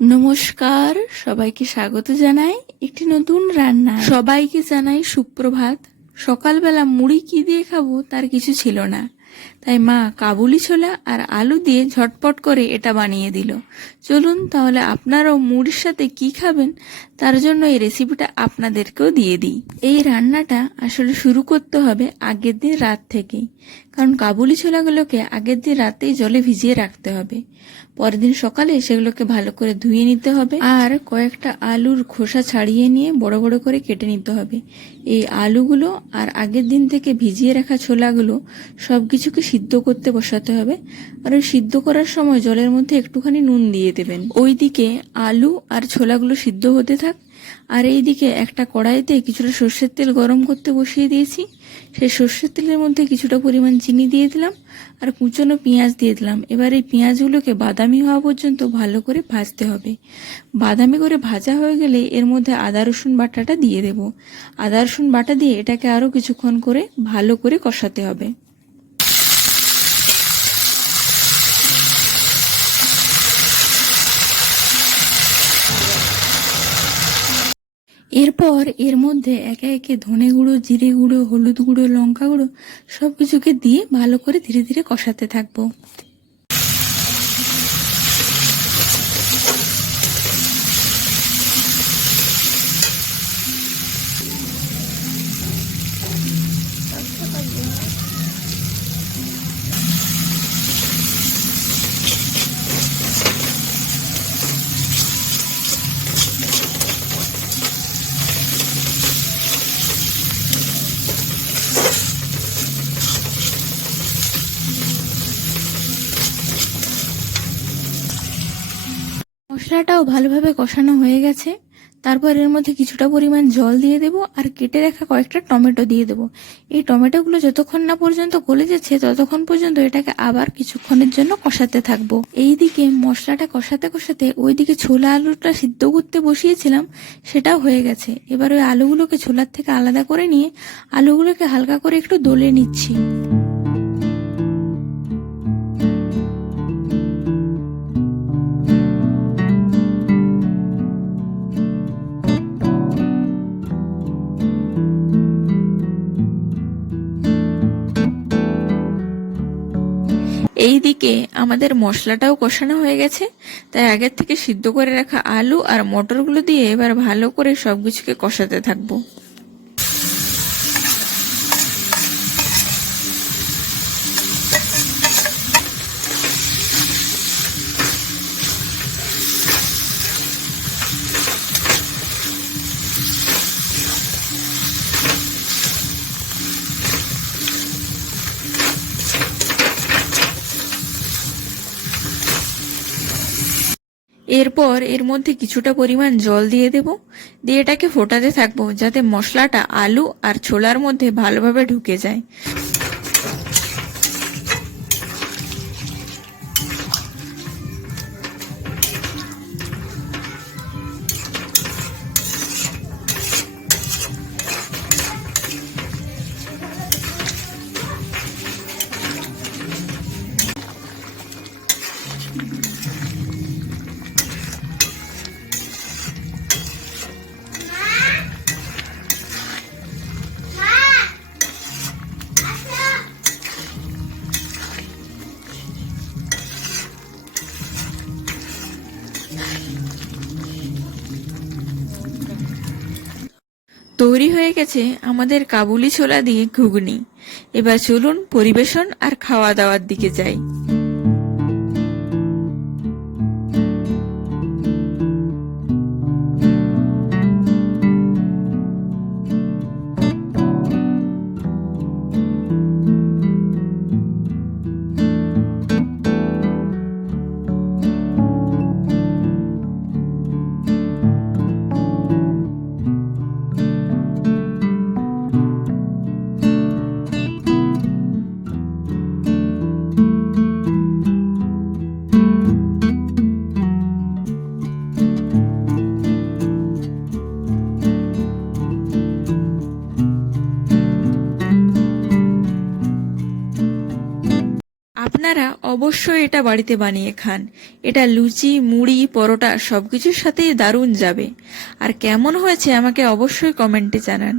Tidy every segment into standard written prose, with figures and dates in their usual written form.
নমস্কার, সবাইকে স্বাগত জানাই একটি নতুন রান্না। সবাইকে জানাই সুপ্রভাত। সকালবেলা মুড়ি কি দিয়ে খাবো তার কিছু ছিল না, তাই মা কাবুলি ছোলা আর আলু দিয়ে ঝটপট করে এটা বানিয়ে দিল। চলুন তাহলে আপনারাও মুড়ির সাথে কি খাবেন তার জন্য এই রেসিপিটা আপনাদেরকেও দিয়ে দিই। এই রান্নাটা আসলে শুরু করতে হবে আগের দিন রাত থেকেই, কারণ কাবুলি ছোলাগুলোকে আগের দিন রাতেই জলে ভিজিয়ে রাখতে হবে। পরের দিন সকালে সেগুলোকে ভালো করে ধুয়ে নিতে হবে আর কয়েকটা আলুর খোসা ছাড়িয়ে নিয়ে বড় বড় করে কেটে নিতে হবে। এই আলুগুলো আর আগের দিন থেকে ভিজিয়ে রাখা ছোলাগুলো সব কিছুকে সিদ্ধ করতে বসাতে হবে। আর ওই সিদ্ধ করার সময় জলের মধ্যে একটুখানি নুন দিয়ে দেবেন। ওইদিকে আলু আর ছোলাগুলো সিদ্ধ হতে থাক, আর এইদিকে একটা কড়াইতে কিছুটা সর্ষের তেল গরম করতে বসিয়ে দিয়েছি। সেই সর্ষের তেলের মধ্যে কিছুটা পরিমাণ চিনি দিয়ে দিলাম আর কুচনো পেঁয়াজ দিয়ে দিলাম। এবার এই পেঁয়াজগুলোকে বাদামি হওয়া পর্যন্ত ভালো করে ভাজতে হবে। বাদামি করে ভাজা হয়ে গেলে এর মধ্যে আদা রসুন বাটাটা দিয়ে দেব। আদা রসুন বাটা দিয়ে এটাকে আরও কিছুক্ষণ করে ভালো করে কষাতে হবে। এরপর এর মধ্যে একে একে ধনে গুঁড়ো, জিরে গুঁড়ো, হলুদ গুঁড়ো, লঙ্কা গুঁড়ো সব কিছুকে দিয়ে ভালো করে ধীরে ধীরে কষাতে থাকবো। মশলাটাও ভালোভাবে কষানো হয়ে গেছে। তারপর এর মধ্যে কিছুটা পরিমাণ জল দিয়ে দেব আর কেটে রাখা কয়েকটা টমেটো দিয়ে দেব। এই টমেটোগুলো যতক্ষণ না পর্যন্ত গলে যাচ্ছে ততক্ষণ পর্যন্ত এটাকে আবার কিছুক্ষণের জন্য কষাতে থাকবো। এইদিকে মশলাটা কষাতে কষাতে ওইদিকে ছোলা আলুটা সিদ্ধ করতে বসিয়েছিলাম, সেটাও হয়ে গেছে। এবার ওই আলুগুলোকে ছোলার থেকে আলাদা করে নিয়ে আলুগুলোকে হালকা করে একটু দলে নিচ্ছি। এইদিকে আমাদের মশলাটাও কষানো হয়ে গেছে, তাই আগের থেকে সিদ্ধ করে রাখা আলু আর মটরগুলো দিয়ে এবার ভালো করে সবকিছুকে কষাতে থাকবো। এরপর এর মধ্যে কিছুটা পরিমাণ জল দিয়ে দেব, দিয়ে এটাকে ফোটাতে থাকবো যাতে মশলাটা আলু আর ছোলার মধ্যে ভালোভাবে ঢুকে যায়। তৈরি হয়ে গেছে আমাদের কাবুলি ছোলা দিয়ে ঘুগনি। এবার চলুন পরিবেশন আর খাওয়া দাওয়ার দিকে যাই। অবশ্যই এটা বাড়িতে বানিয়ে খান। এটা লুচি, মুড়ি, পরোটা সবকিছুর সাথেই দারুণ যাবে। আর কেমন হয়েছে আমাকে অবশ্যই কমেন্টে জানান।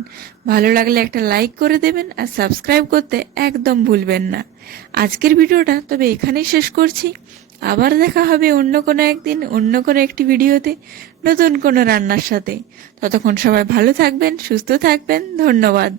ভালো লাগলে একটা লাইক করে দেবেন আর সাবস্ক্রাইব করতে একদম ভুলবেন না। আজকের ভিডিওটা তবে এখানেই শেষ করছি। আবার দেখা হবে অন্য কোনো একদিন অন্য কোনো একটি ভিডিওতে নতুন কোনো রান্নার সাথে। ততক্ষণ সবাই ভালো থাকবেন, সুস্থ থাকবেন। ধন্যবাদ।